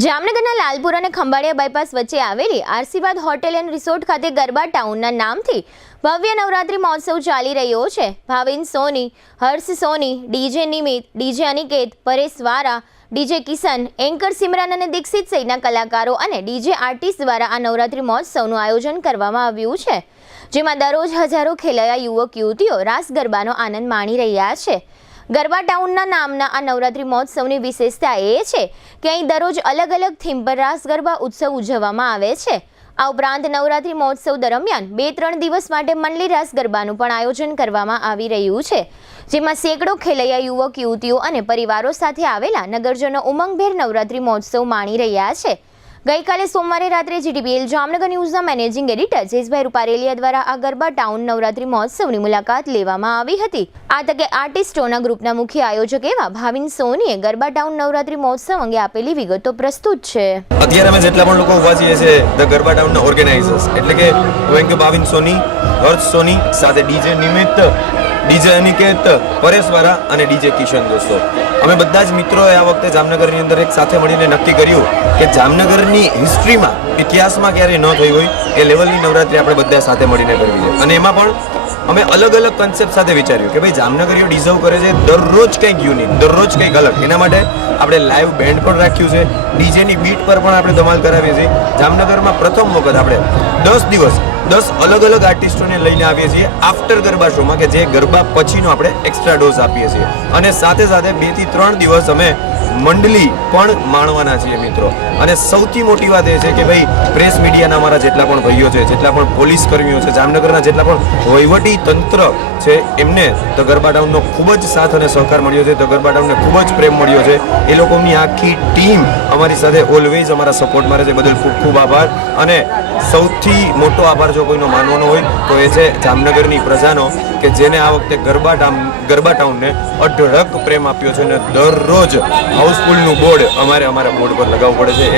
જામનગરના લાલપુર અને ખંભાળિયા બાયપાસ વચ્ચે આવેલી આશીર્વાદ હોટેલ એન્ડ રિસોર્ટ ખાતે ગરબા ટાઉનના નામથી ભવ્ય નવરાત્રી મહોત્સવ ચાલી રહ્યો છે। ભાવિન સોની, હર્ષ સોની, ડીજે નિમિત, ડીજે અનિકેત, પરેશ વારા, ડીજે કિશન, એન્કર સિમરન અને દીક્ષિત સહિતના કલાકારો અને ડીજે આર્ટિસ્ટ દ્વારા આ નવરાત્રી મહોત્સવનું આયોજન કરવામાં આવ્યું છે, જેમાં દરરોજ હજારો ખેલૈયા યુવક યુવતીઓ રાસ ગરબાનો આનંદ માણી રહ્યા છે। ગરબા ટાઉનના નામના આ નવરાત્રી મહોત્સવની વિશેષતા એ છે કે અહીં દરરોજ અલગ અલગ થીમ પર રાસ ગરબા ઉત્સવ ઉજવવામાં આવે છે। આ ઉપરાંત નવરાત્રી મહોત્સવ દરમિયાન 2-3 દિવસ માટે મંડલી રાસ ગરબાનું પણ આયોજન કરવામાં આવી રહ્યું છે, જેમાં સેંકડો ખેલૈયા યુવક યુવતીઓ અને પરિવારો સાથે આવેલા નગરજનો ઉમંગભેર નવરાત્રી મહોત્સવ માણી રહ્યા છે। ગઈકાલે સોમવારે રાત્રે જીટીપીએલ જામનગર ન્યૂઝના મેનેજિંગ એડિટર જયેશભાઈ રૂપારેલિયા દ્વારા આ ગરબા ટાઉન નવરાત્રી મહોત્સવની મુલાકાત લેવામાં આવી હતી। આ તકે આર્ટિસ્ટોના ગ્રુપના મુખ્ય આયોજક એવા ભાવિન સોનીએ ગરબા ટાઉન નવરાત્રી મહોત્સવ અંગે આપેલી વિગતો પ્રસ્તુત છે। અત્યારે અમે જેટલા પણ લોકો ઉભા છીએ છે ધ ગરબા ટાઉનના ઓર્ગેનાઇઝર્સ, એટલે કે ભાવિન સોની, હર્ષ સોની સાથે ડીજે નિમિત, ડીજે અનિકેત, પરેશ વારા અને ડીજે કિશન। દોસ્તો, અમે બધા જ મિત્રોએ આ વખતે જામનગરની અંદર એક સાથે મળીને નક્કી કર્યું કે જામનગરની હિસ્ટ્રીમાં, ઇતિહાસમાં ક્યારેય ન થઈ હોય એ લેવલની નવરાત્રી આપણે બધા સાથે મળીને કરવી છે। અને એમાં પણ અમે અલગ અલગ કન્સેપ્ટ સાથે વિચાર્યું કે ભાઈ જામનગરીઓ ડિઝર્વ કરે છે દરરોજ કંઈક યુનિક, દરરોજ કંઈક અલગ। એના માટે આપણે લાઈવ બેન્ડ પણ રાખ્યું છે, ડીજેની બીટ પર પણ આપણે ધમાલ કરાવીએ છીએ। જામનગરમાં પ્રથમ વખત આપણે 10 દિવસ 10 અલગ અલગ આર્ટિસ્ટોને લઈને આવીએ છીએ આફ્ટર ગરબા શોમાં, કે જે ગરબા પછીનો આપણે એક્સ્ટ્રા ડોઝ આપીએ છીએ। અને સાથે સાથે 2 થી 3 દિવસ અમે મંડલી પણ માણવાના છીએ મિત્રો। અને સૌથી મોટી વાત એ છે કે ભાઈ પ્રેસ મીડિયાના અમારા જેટલા પણ ભાઈઓ છે, જેટલા પણ પોલીસ કર્મીઓ છે, જામનગરના જેટલા પણ વહીવટી તંત્ર છે, એમને ધ ગરબા ટાઉનનો ખૂબ જ સાથ અને સહકાર મળ્યો છે, ધ ગરબા ટાઉનને ખૂબ જ પ્રેમ મળ્યો છે। એ લોકોની આખી ટીમ અમારી સાથે ઓલવેઝ અમારા સપોર્ટમાં રહે છે, બદલ ખૂબ ખૂબ આભાર। અને સૌથી મોટો આભાર જો કોઈનો માનવાનો હોય તો એ છે જામનગરની પ્રજાનો, કે જેને આ વખતે ગરબા ટાઉનને અઢળક પ્રેમ આપ્યો છે। અને દરરોજ હાઉસફુલનું બોર્ડ અમારા બોર્ડ પર લગાવવું પડે છે।